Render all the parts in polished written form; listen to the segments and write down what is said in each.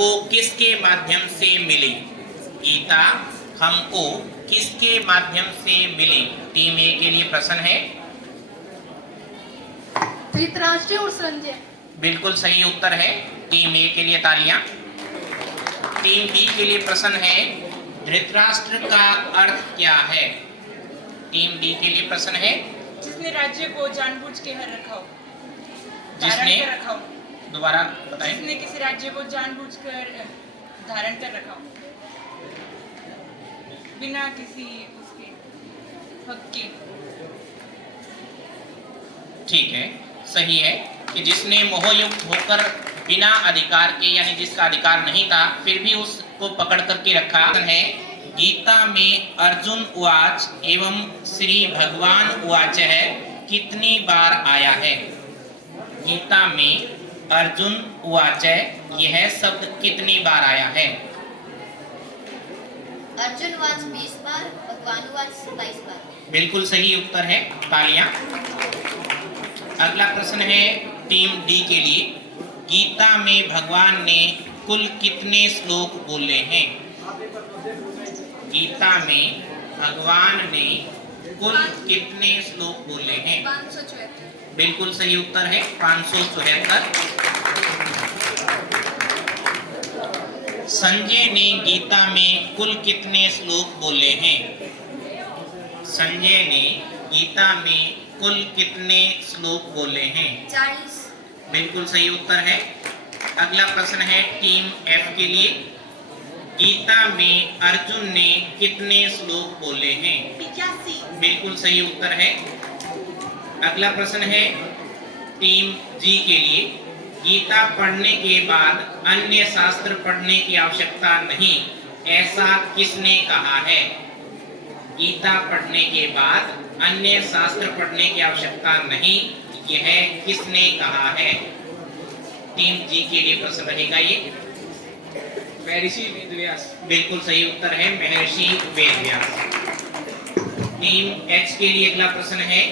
हमको किसके माध्यम से मिली? गीता हमको किसके माध्यम से मिली? टीम ए के लिए प्रश्न है। धृतराष्ट्र और संजय। बिल्कुल सही उत्तर है। टीम ए के लिए तालियां। टीम बी के लिए प्रश्न है, धृतराष्ट्र का अर्थ क्या है? टीम बी के लिए प्रश्न है, जिसने राज्य को जानबूझ के हर रखा हो, जिसने रखा हो। दोबारा बताएं। जिसने किसी राज्य को जानबूझकर धारण कर रखा हो, बिना किसी उसके हक के। ठीक है, सही है कि जिसने मोहयुक्त होकर बिना अधिकार के, यानी जिसका अधिकार नहीं था फिर भी उसको पकड़ करके रखा है। गीता में अर्जुन उवाच एवं श्री भगवान उवाच है कितनी बार आया है? गीता में अर्जुन उवाच यह शब्द कितनी बार आया है? अर्जुन उवाच 20 बार, भगवान उवाच 22 बार। बिल्कुल सही उत्तर है, तालियां। अगला प्रश्न है टीम डी के लिए, गीता में भगवान ने कुल कितने श्लोक बोले हैं? गीता में भगवान ने कुल कितने श्लोक बोले हैं? 574। बिल्कुल सही उत्तर है, 574। संजय ने गीता में कुल कितने श्लोक बोले हैं? संजय ने गीता में कुल कितने श्लोक बोले हैं? 40। बिल्कुल सही उत्तर है। अगला प्रश्न है टीम एफ के लिए, गीता में अर्जुन ने कितने श्लोक बोले हैं? 85। बिल्कुल सही उत्तर है। अगला प्रश्न है टीम जी के लिए, गीता पढ़ने के बाद अन्य शास्त्र पढ़ने की आवश्यकता नहीं, ऐसा किसने कहा है? गीता पढ़ने के बाद अन्य शास्त्र पढ़ने की आवश्यकता नहीं, यह किसने कहा है? टीम जी के लिए प्रश्न रहेगा ये। महर्षि वेदव्यास। बिल्कुल सही उत्तर है, महर्षि वेदव्यास। टीम एच के लिए अगला प्रश्न है,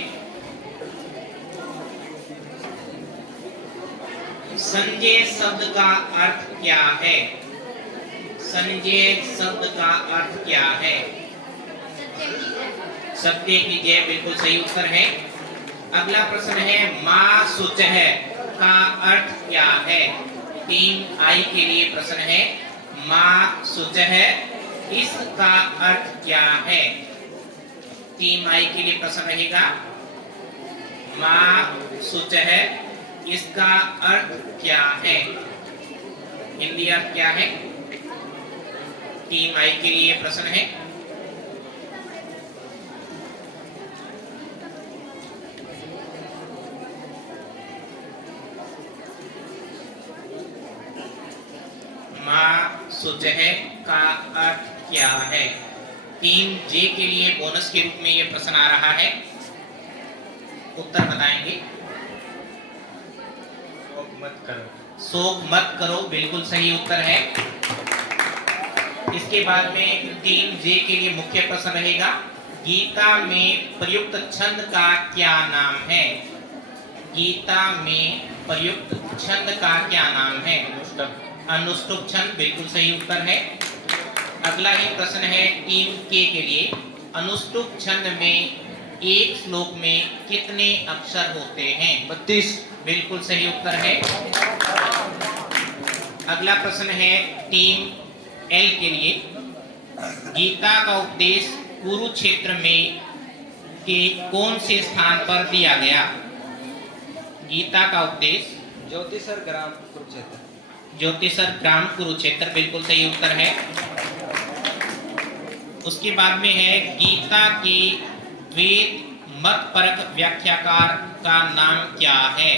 संजय शब्द का अर्थ क्या है? संजय शब्द का अर्थ क्या है? सत्य की जय। बिल्कुल सही उत्तर है। अगला प्रश्न है मां शुचः का अर्थ क्या है? टीम आई के लिए प्रश्न है, मां शुचः इसका अर्थ क्या है? टीम आई के लिए प्रश्न रहेगा, मां शुचः इसका अर्थ क्या है? हिंदी अर्थ क्या है? टीम आई के लिए प्रश्न है। मां शुचः का अर्थ क्या है? टीम जे के लिए बोनस के रूप में यह प्रश्न आ रहा है, उत्तर बताएंगे। शोक मत करो। शोक मत करो, बिल्कुल सही उत्तर है। इसके बाद में टीम जे के लिए मुख्य प्रश्न रहेगा, गीता में प्रयुक्त छंद का क्या नाम है? गीता में प्रयुक्त छंद का क्या नाम है? अनुष्टुप छंद। बिल्कुल सही उत्तर है। अगला ही प्रश्न है टीम के लिए, अनुष्टुप छंद में एक श्लोक में कितने अक्षर होते हैं? 32। बिल्कुल सही उत्तर है। अगला प्रश्न है टीम एल के लिए, गीता का उपदेश कुरुक्षेत्र में के कौन से स्थान पर दिया गया? गीता का उपदेश ज्योतिषर ग्राम कुरुक्षेत्र। ज्योतिषर ग्राम कुरुक्षेत्र। बिल्कुल सही उत्तर है। उसके बाद में है गीता के वेद मत परक व्याख्याकार का नाम क्या है?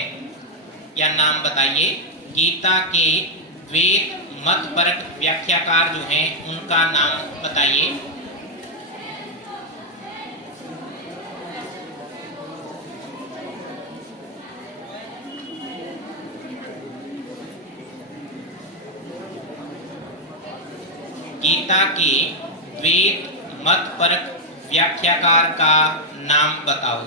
या नाम बताइए। गीता के वेद मत परक व्याख्याकार जो हैं उनका नाम बताइए। गीता के वेद मत परक व्याख्याकार का नाम बताओ।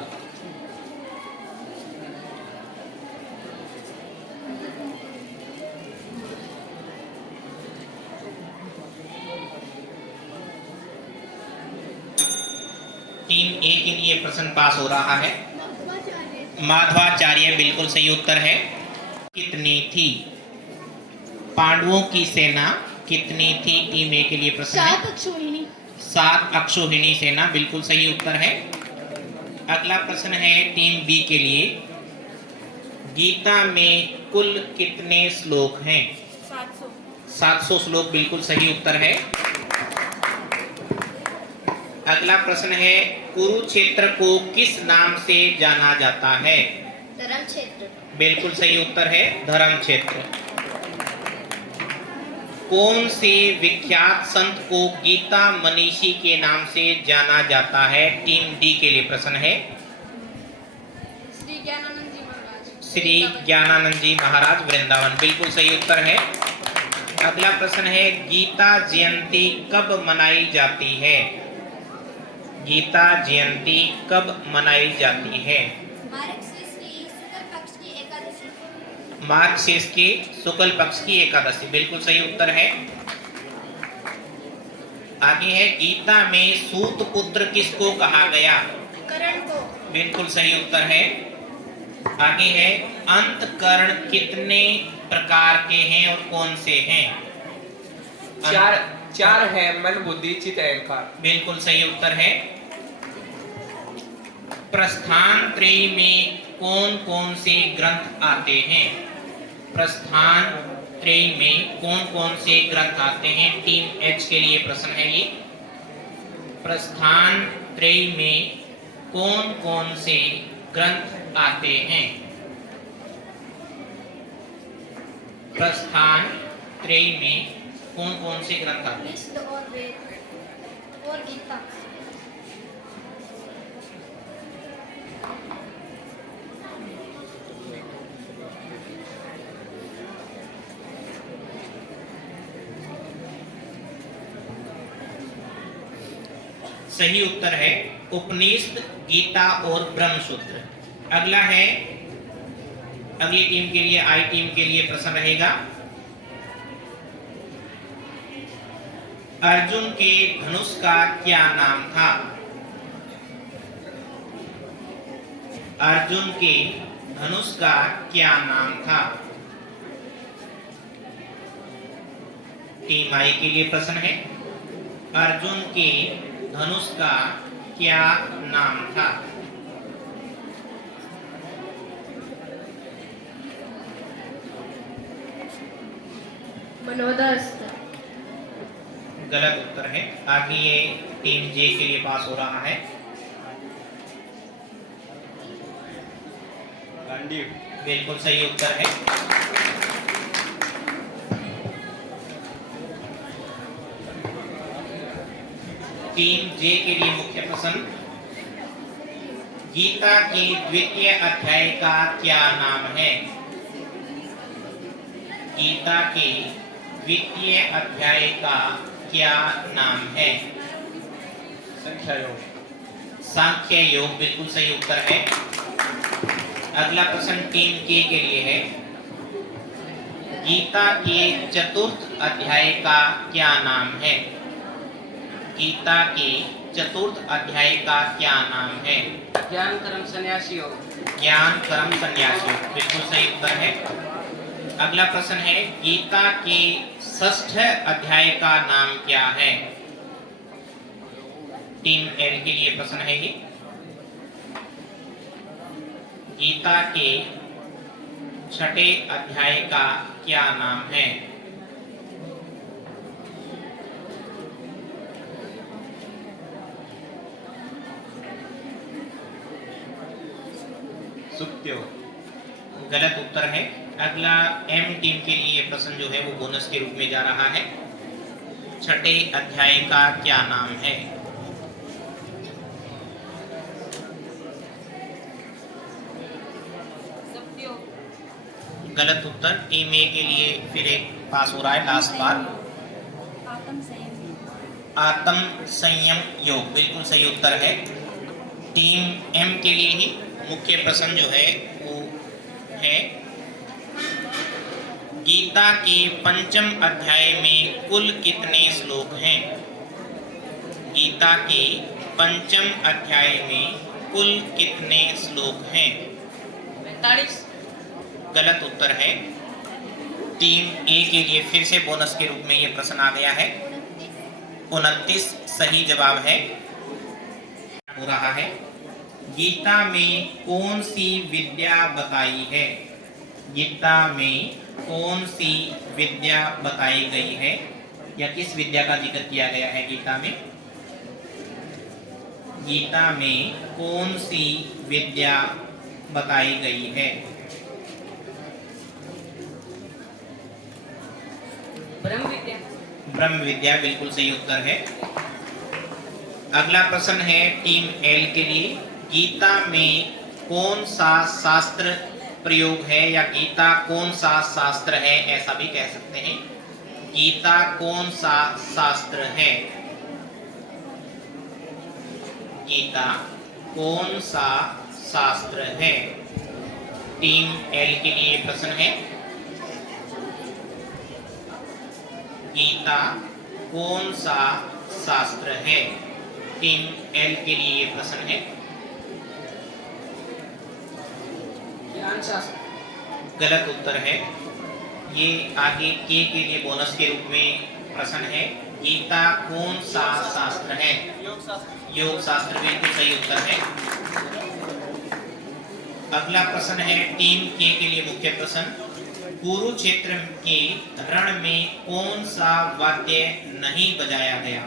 टीम ए के लिए प्रश्न पास हो रहा है। माधवाचार्य बिल्कुल सही उत्तर है। कितनी थी? पांडवों की सेना कितनी थी? टीम ए के लिए प्रश्न है। 7 अक्षौहिणी। 7 अक्षौहिणी सेना, बिल्कुल सही उत्तर है। अगला प्रश्न है टीम बी के लिए। गीता में कुल कितने श्लोक हैं? 700 श्लोक, बिल्कुल सही उत्तर है। अगला प्रश्न है कुरुक्षेत्र को किस नाम से जाना जाता है? धर्म क्षेत्र। बिल्कुल सही उत्तर है, धर्म क्षेत्र। कौन से विख्यात संत को गीता मनीषी के नाम से जाना जाता है? टीम डी के लिए प्रश्न है। श्री ज्ञानानंद जी महाराज। श्री ज्ञानानंद जी महाराज वृंदावन, बिल्कुल सही उत्तर है। अगला प्रश्न है गीता जयंती कब मनाई जाती है? गीता जयंती कब मनाई जाती है? मार्गशीर्ष की शुक्ल पक्ष की एकादशी। मार्गशीर्ष की शुक्ल पक्ष की एकादशी, बिल्कुल सही उत्तर है। आगे है गीता में सूत पुत्र किसको कहा गया? करण को। बिल्कुल सही उत्तर है। आगे है अंतःकरण कितने प्रकार के हैं और कौन से हैं? चार है, मन बुद्धि चित्त अहंकार। बिल्कुल सही उत्तर है। प्रस्थान त्रयी में कौन कौन से ग्रंथ आते हैं? प्रस्थान त्रयी में कौन कौन से ग्रंथ आते हैं? टीम एच के लिए प्रश्न है ये। प्रस्थान त्रयी में कौन कौन से ग्रंथ आते हैं? प्रस्थान त्रयी में कौन कौन से ग्रंथ आते हैं? विष्णु और वेद और गीता। सही उत्तर है उपनिषद, गीता और ब्रह्मसूत्र। अगला है अगली टीम के लिए, आई टीम के लिए प्रश्न रहेगा। अर्जुन के धनुष का क्या नाम था? अर्जुन के धनुष का क्या नाम था? टीम आई के लिए प्रश्न है। अर्जुन के धनुष का क्या नाम था? मनोदस्त्र। गलत उत्तर है। आगे ये टीम जे के लिए पास हो रहा है। गांडीव। बिल्कुल सही उत्तर है। टीम जे के लिए मुख्य प्रश्न। गीता के द्वितीय अध्याय का क्या नाम है? गीता के द्वितीय अध्याय का क्या नाम है? संख्या योग। सांख्य योग, बिल्कुल सही उत्तर है। अगला प्रश्न टीम के लिए है। गीता के चतुर्थ अध्याय का क्या नाम है? गीता के चतुर्थ अध्याय का क्या नाम है? ज्ञान कर्म संन्यास योग। ज्ञान कर्म संन्यास योग, बिल्कुल सही उत्तर है। अगला प्रश्न है गीता के षष्ठ अध्याय का नाम क्या है? टीम एल के लिए प्रश्न है ये। गीता के छठे अध्याय का क्या नाम है? सुक्तयोग। गलत उत्तर है। अगला एम टीम के लिए प्रश्न जो है वो बोनस के रूप में जा रहा है। छठे अध्याय का क्या नाम है? गलत उत्तर। टीम ए के लिए फिर एक पास हो रहा है लास्ट बार। आत्म संयम योग, बिल्कुल सही उत्तर है। टीम एम के लिए ही मुख्य प्रश्न जो है वो है गीता के पंचम अध्याय में कुल कितने श्लोक हैं? गीता के पंचम अध्याय में कुल कितने श्लोक हैं? 45। गलत उत्तर है। टीम ए के लिए फिर से बोनस के रूप में ये प्रश्न आ गया है। 29 सही जवाब है। हो रहा है, गीता में कौन सी विद्या बताई है? गीता में कौन सी विद्या बताई गई है या किस विद्या का जिक्र किया गया है गीता में? गीता में कौन सी विद्या बताई गई है? ब्रह्म विद्या। ब्रह्म विद्या बिल्कुल सही उत्तर है। अगला प्रश्न है टीम एल के लिए, गीता में कौन सा शास्त्र प्रयोग है या गीता कौन सा शास्त्र है, ऐसा भी कह सकते हैं। गीता कौन सा शास्त्र है? गीता कौन सा शास्त्र है? टीम एल के लिए प्रश्न है, गीता कौन सा शास्त्र है? टीम एल के लिए ये प्रश्न है। ज्ञान शास्त्र। गलत उत्तर है। ये आगे के लिए बोनस के रूप में प्रश्न है, गीता कौन सा शास्त्र है? योग शास्त्र बिल्कुल सही उत्तर है। अगला प्रश्न है टीम के लिए मुख्य प्रश्न, कुरुक्षेत्र के रण में कौन सा वाद्य नहीं बजाया गया?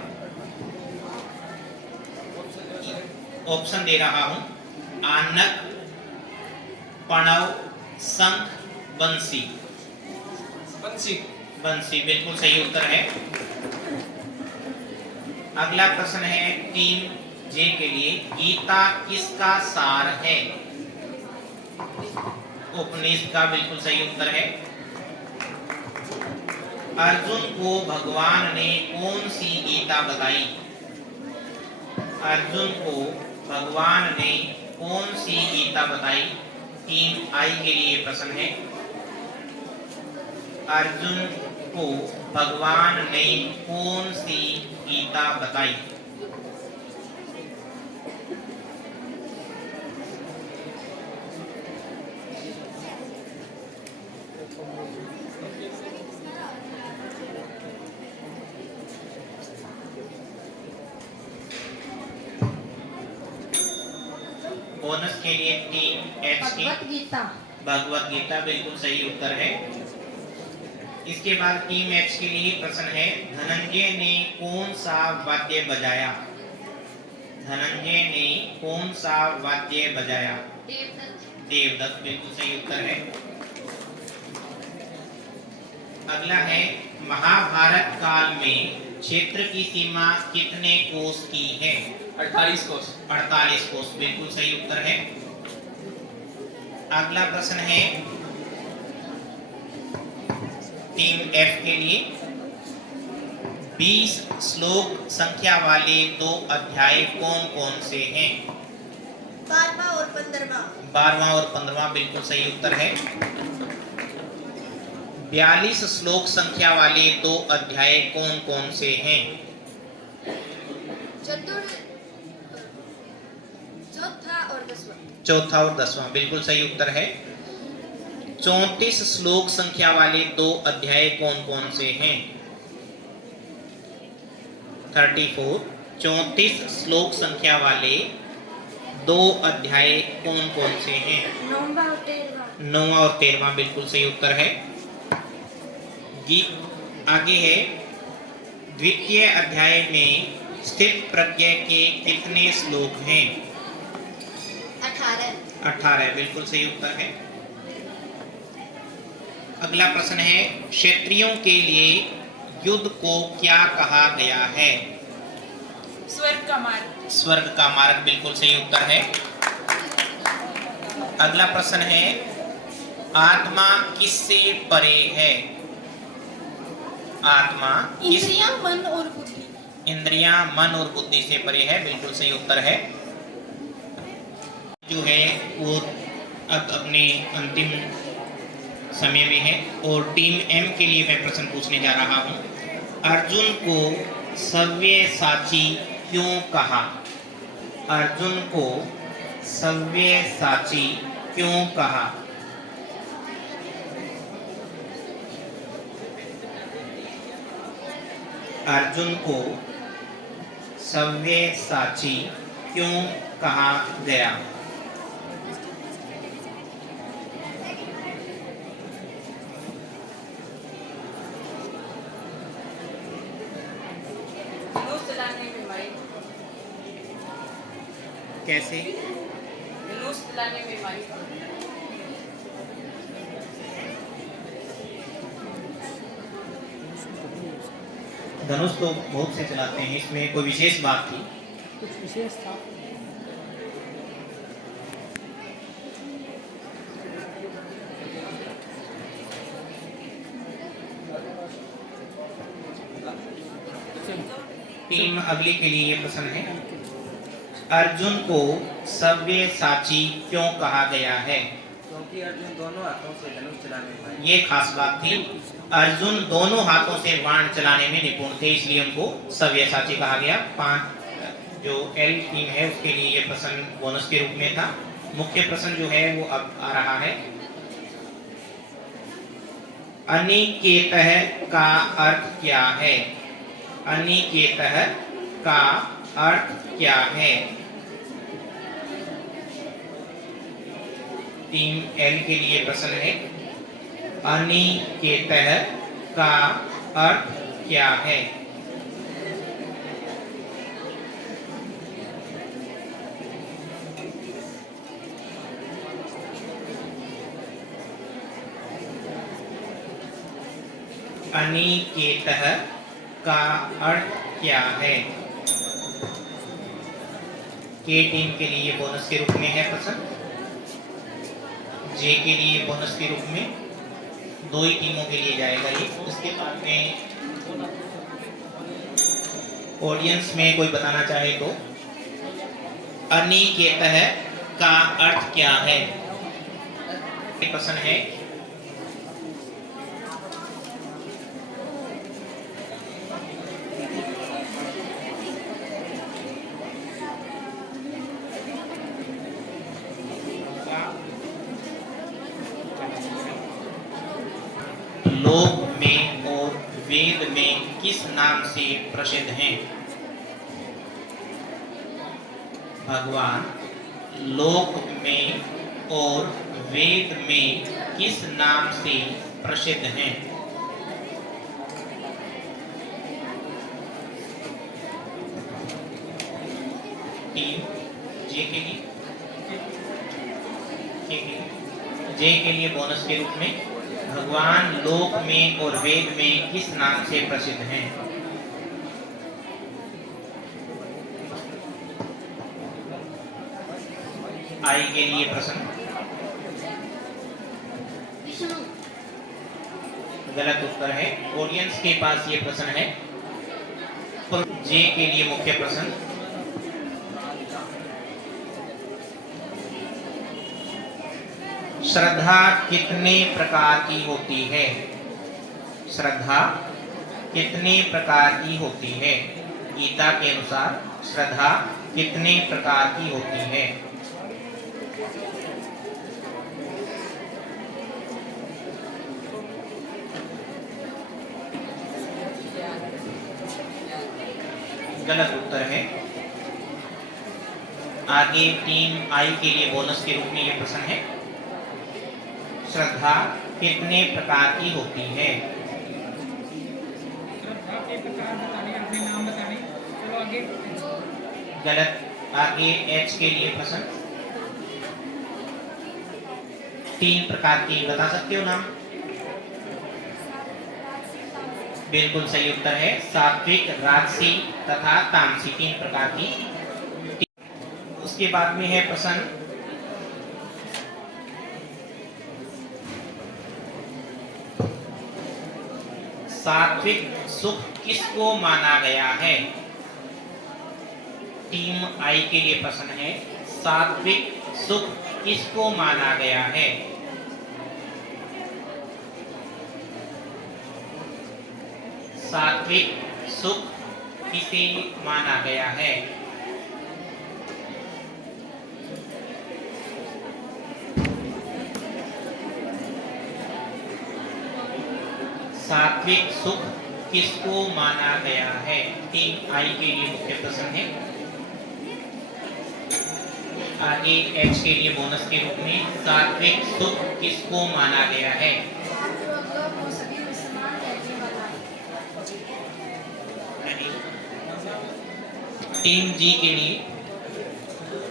ऑप्शन दे रहा हूं, आनक, पणव, शंख, बंसी। बंसी। बंसी बिल्कुल सही उत्तर है। अगला प्रश्न है टीम जे के लिए, गीता किसका सार है? उपनिषद का बिल्कुल सही उत्तर है। अर्जुन को भगवान ने कौन सी गीता बताई? अर्जुन को भगवान ने कौन सी गीता बताई? टीम आई के लिए प्रश्न है, अर्जुन को भगवान ने कौन सी गीता बताई? बोनस के लिए टीम एच की भगवत गीता बिल्कुल सही उत्तर है। इसके बाद टीम एच के लिए प्रश्न है, धनंजय ने कौन सा वाद्य बजाया? धनंजय ने कौन सा वाद्य बजाया? देवदत्त बिल्कुल सही उत्तर है। अगला है, महाभारत काल में क्षेत्र की सीमा कितने कोस की है? 48 कोस। 48 कोस बिल्कुल सही उत्तर है। अगला प्रश्न है टीम एफ के लिए, 20 श्लोक संख्या वाले 2 अध्याय कौन कौन से हैं? 12वां और 15वां। 12वां और 15वां बिल्कुल सही उत्तर है। 42 श्लोक संख्या वाले 2 अध्याय कौन कौन से हैं? चौथा और 10वां बिल्कुल सही उत्तर है। 34 श्लोक संख्या वाले 2 अध्याय कौन कौन से हैं? 34 34 श्लोक संख्या वाले 2 अध्याय कौन कौन से हैं? 9वां और 13वां बिल्कुल सही उत्तर है। आगे है, द्वितीय अध्याय में स्थित प्रज्ञा के कितने श्लोक हैं? 18 बिल्कुल सही उत्तर है। अगला प्रश्न है, क्षत्रियों के लिए युद्ध को क्या कहा गया है? स्वर्ग का मार्ग। स्वर्ग का मार्ग बिल्कुल सही उत्तर है। अगला प्रश्न है, आत्मा किससे परे है? आत्मा इंद्रियां, मन और बुद्धि। इंद्रियां, मन और बुद्धि से परे है बिल्कुल सही उत्तर है। जो है वो अब अपने अंतिम समय में है और टीम एम के लिए मैं प्रश्न पूछने जा रहा हूं, अर्जुन को सव्यसाची क्यों कहा? अर्जुन को सव्यसाची क्यों कहा? अर्जुन को सव्यसाची क्यों कहा गया? धनुष चलाने में माहिर। कैसे? धनुष चलाने में माहिर। धनुष तो बहुत से चलाते हैं, इसमें कोई विशेष बात थी? कुछ विशेष था। टीम अगली के लिए ये प्रश्न है, अर्जुन को सव्यसाची क्यों कहा गया है? क्योंकि अर्जुन दोनों हाथों से धनुष चलाने में माहिर। ये खास बात थी। अर्जुन दोनों हाथों से बाण चलाने में निपुण थे, इसलिए उनको सव्यसाची कहा गया। 5 जो एल टीम है उसके लिए ये प्रश्न बोनस के रूप में था। मुख्य प्रश्न जो है वो अब आ रहा है, अनिकेतः का अर्थ क्या है? अनिकेतः का अर्थ क्या है? टीम एल के लिए प्रश्न है, अनिकेतः का अर्थ क्या है? अनिकेतः का अर्थ क्या है? के टीम के लिए बोनस के रूप में है प्रश्न, जे के लिए बोनस के रूप में, 2 ही टीमों के लिए जाएगा ये। उसके बाद में ऑडियंस में कोई बताना चाहे तो, अनिकेतः का अर्थ क्या है? ये प्रश्न है, लोक में और वेद में किस नाम से प्रसिद्ध हैं? भगवान लोक में और वेद में किस नाम से प्रसिद्ध हैं? टीम जे के लिए, जे के लिए बोनस के रूप में, भगवान लोक में और वेद में किस नाम से प्रसिद्ध हैं? आई के लिए प्रश्न, विष्णु। गलत उत्तर है। ऑडियंस के पास ये प्रश्न है, जे के लिए मुख्य प्रश्न, श्रद्धा कितने प्रकार की होती है? श्रद्धा कितने प्रकार की होती है? गीता के अनुसार श्रद्धा कितने प्रकार की होती है? गलत उत्तर है। आगे टीम आई के लिए बोनस के रूप में ये प्रश्न है, श्रद्धा कितने प्रकार की होती है? श्रद्धा के प्रकार बताने, अपने नाम बताने। चलो आगे। गलत। आगे एच के लिए प्रश्न, 3 प्रकार की बता सकते हो नाम? बिल्कुल सही उत्तर है, सात्विक, राजसी तथा तामसी, 3 प्रकार की। उसके बाद में है प्रश्न, सात्विक सुख किसको माना गया है? टीम आई के लिए प्रश्न है, सात्विक सुख किसको माना गया है? सात्विक सुख किसे माना गया है? सात्विक सुख किसको माना गया है? टीम आई के लिए मुख्य प्रश्न है। आगे एच के लिए बोनस के रूप में सात्विक सुख किसको माना गया है? टीम जी के लिए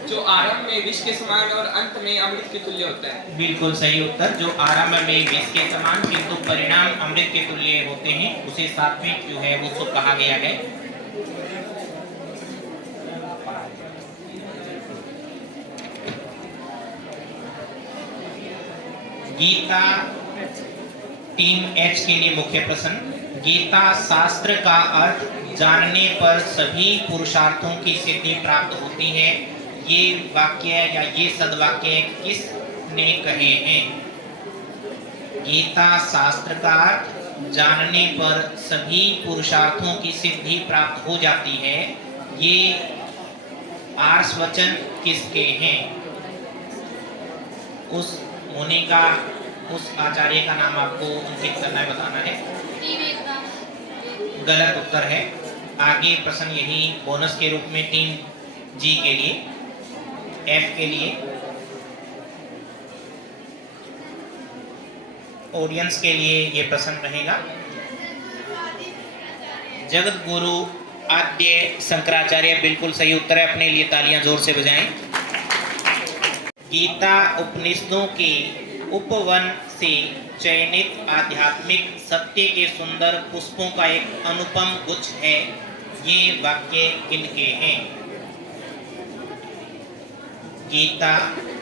जो आरंभ में विष के समान और अंत में अमृत के तुल्य होता है। बिल्कुल सही उत्तर। जो आरंभ में विष के समान किंतु परिणाम अमृत के तुल्य होते हैं उसे सात्विक जो है वो सुख कहा गया है। गीता टीम एच के लिए मुख्य प्रश्न। गीता शास्त्र का अर्थ जानने पर सभी पुरुषार्थों की सिद्धि प्राप्त होती है। ये वाक्य या ये सदवाक्य किसने कहे हैं? गीता शास्त्र का अर्थ जानने पर सभी पुरुषार्थों की सिद्धि प्राप्त हो जाती है। ये आर्ष वचन किसके हैं? उस मुनि का, उस आचार्य का नाम आपको अंकित करना है, बताना है। गलत उत्तर है। आगे प्रश्न यही बोनस के रूप में टीम जी के लिए, एफ के लिए, ऑडियंस के लिए ये प्रश्न रहेगा। जगत गुरु आद्य शंकराचार्य बिल्कुल सही उत्तर है। अपने लिए तालियां जोर से बजाएं। गीता उपनिषदों के उपवन से चयनित आध्यात्मिक सत्य के सुंदर पुष्पों का एक अनुपम गुच्छ है। ये वाक्य किनके हैं? गीता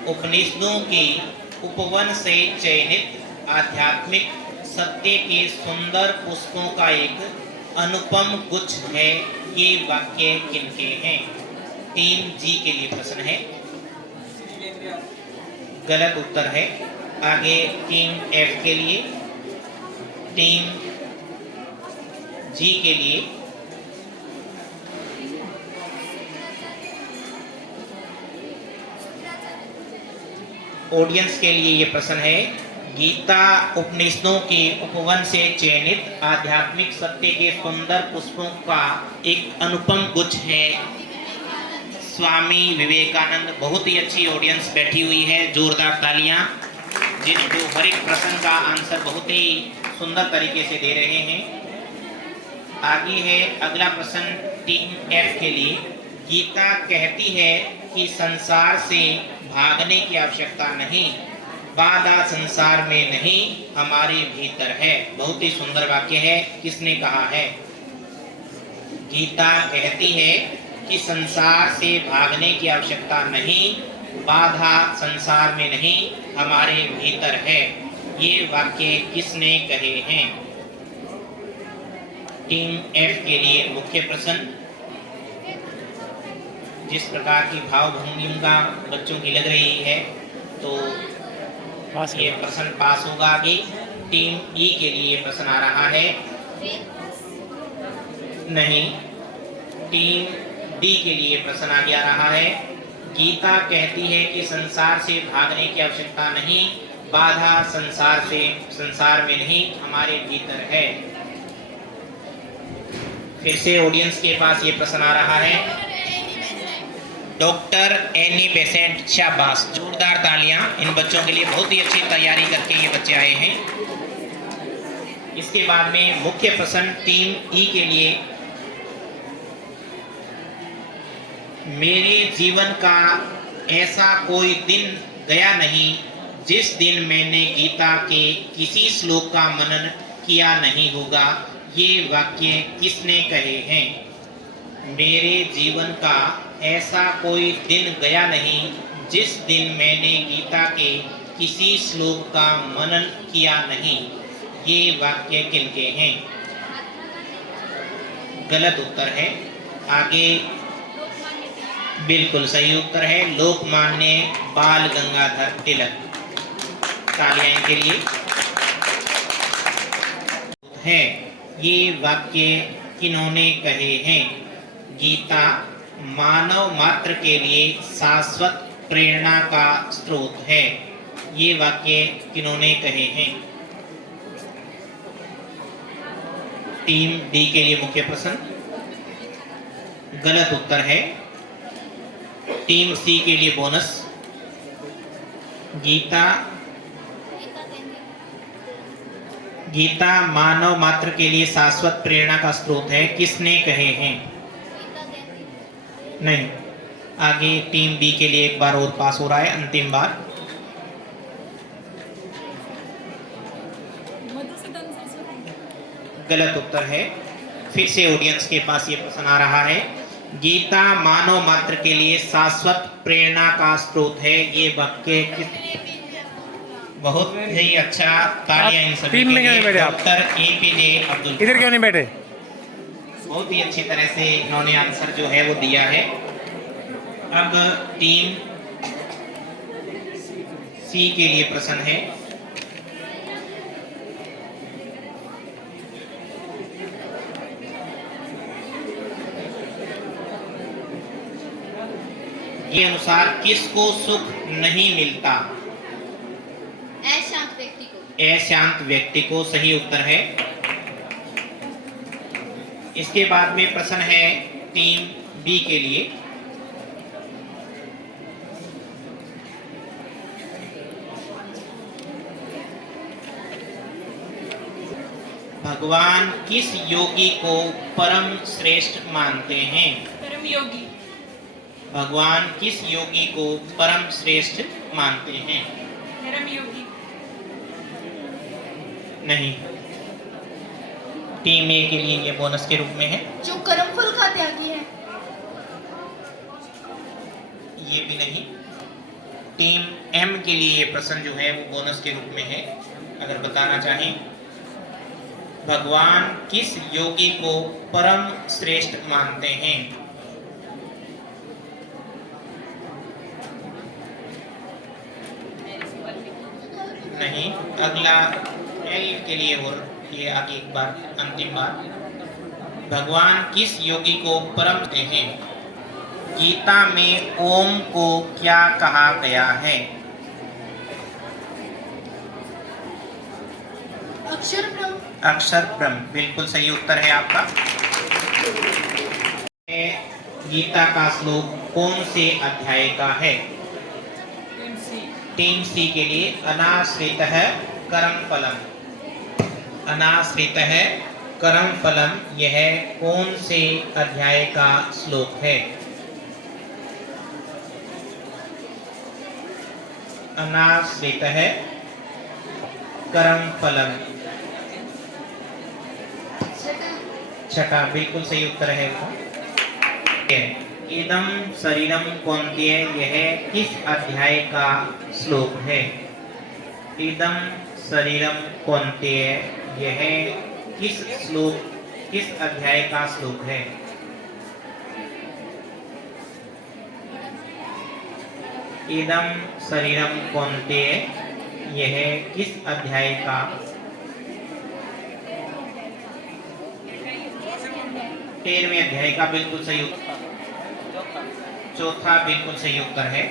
उपनिषदों के उपवन से चयनित आध्यात्मिक सत्य के सुंदर पुष्पों का एक अनुपम गुच्छ है। ये वाक्य किनके हैं? टीम जी के लिए प्रश्न है। गलत उत्तर है। आगे टीम एफ के लिए, टीम जी के लिए, ऑडियंस के लिए ये प्रश्न है। गीता उपनिषदों के उपवन से चयनित आध्यात्मिक सत्य के सुंदर पुष्पों का एक अनुपम गुच्छ है। स्वामी विवेकानंद। बहुत ही अच्छी ऑडियंस बैठी हुई है, जोरदार तालियां, जिनको हर एक प्रश्न का आंसर बहुत ही सुंदर तरीके से दे रहे हैं। आगे है अगला प्रश्न टीम एफ के लिए। गीता कहती है कि संसार से भागने की आवश्यकता नहीं, बाधा संसार में नहीं हमारे भीतर है। बहुत ही सुंदर वाक्य है। किसने कहा है? गीता कहती है कि संसार से भागने की आवश्यकता नहीं, बाधा संसार में नहीं हमारे भीतर है। ये वाक्य किसने कहे हैं? टीम एफ के लिए मुख्य प्रश्न। जिस प्रकार की भावभंगिमा बच्चों की लग रही है तो ये प्रश्न पास होगा। आगे टीम ई के लिए प्रश्न आ रहा है। नहीं, टीम डी के लिए प्रश्न आगे आ रहा है। गीता कहती है कि संसार से भागने की आवश्यकता नहीं, बाधा संसार में नहीं हमारे भीतर है। फिर से ऑडियंस के पास ये प्रश्न आ रहा है। Doctor Annie Besant. शाबाश, जोरदार तालियां इन बच्चों के लिए। बहुत ही अच्छी तैयारी करके ये बच्चे आए हैं। इसके बाद में मुख्य प्रश्न टीम ई के लिए। मेरे जीवन का ऐसा कोई दिन गया नहीं जिस दिन मैंने गीता के किसी श्लोक का मनन किया नहीं होगा। ये वाक्य किसने कहे हैं? मेरे जीवन का ऐसा कोई दिन गया नहीं जिस दिन मैंने गीता के किसी श्लोक का मनन किया नहीं। ये वाक्य किनके हैं? गलत उत्तर है। आगे बिल्कुल सही उत्तर है लोकमान्य बाल गंगाधर तिलक। तालियां इनके लिए है। ये वाक्य किन्होंने कहे हैं? गीता मानव मात्र के लिए शाश्वत प्रेरणा का स्रोत है। ये वाक्य किन्होंने कहे हैं? टीम डी के लिए मुख्य प्रश्न गलत उत्तर है। टीम सी के लिए बोनस। गीता मानव मात्र के लिए शाश्वत प्रेरणा का स्रोत है, किसने कहे हैं? नहीं। आगे टीम बी के लिए एक बार और पास हो रहा है, अंतिम बार। मधुसूदन सरस्वती। गलत उत्तर है। फिर से ऑडियंस के पास ये प्रश्न आ रहा है, गीता मानव मात्र के लिए शाश्वत प्रेरणा का स्रोत है, ये वाक्य किस? बहुत ही अच्छा, तालियां इन सभी टीम में के क्यों नहीं लिए। बैठे आप? डॉक्टर एपीजे अब्दुल इधर क्यों नहीं बैठे? बहुत ही अच्छी तरह से इन्होंने आंसर जो है वो दिया है। अब टीम सी के लिए प्रश्न है। के अनुसार किसको सुख नहीं मिलता? अशांत व्यक्ति को। अशांत व्यक्ति को सही उत्तर है। इसके बाद में प्रश्न है टीम बी के लिए। भगवान किस योगी को परम श्रेष्ठ मानते हैं? परम योगी। भगवान किस योगी को परम श्रेष्ठ मानते हैं? परम योगी। नहीं। टीम ए के लिए ये बोनस के रूप में है। जो कर्मफल का त्यागी है। ये भी नहीं। टीम एम के लिए ये प्रश्न जो है वो बोनस के रूप में है, अगर बताना चाहें। भगवान किस योगी को परम श्रेष्ठ मानते हैं? नहीं। अगला एल के लिए और ये आगे एक बार अंतिम बार, भगवान किस योगी को परम मानते हैं? गीता में ओम को क्या कहा गया है? अक्षर ब्रह्म। अक्षर ब्रह्म, बिल्कुल सही उत्तर है आपका। गीता का श्लोक कौन से अध्याय का है? टीम सी के लिए अनाश्रितः कर्म फलम। अनाश्रितः कर्म फलम, यह कौन से अध्याय का श्लोक है? अनाश्रितः कर्म फलम, छठा, बिल्कुल सही उत्तर है वो। इदम शरीरम कौन्तेय, यह किस अध्याय का श्लोक है? इदम शरीरम कौन्तेय, यह किस अध्याय का श्लोक है? इदम शरीरम कौन्तेय, यह किस अध्याय का? 13वें अध्याय का बिल्कुल सही उत्तर। चौथा बिल्कुल सही उत्तर है।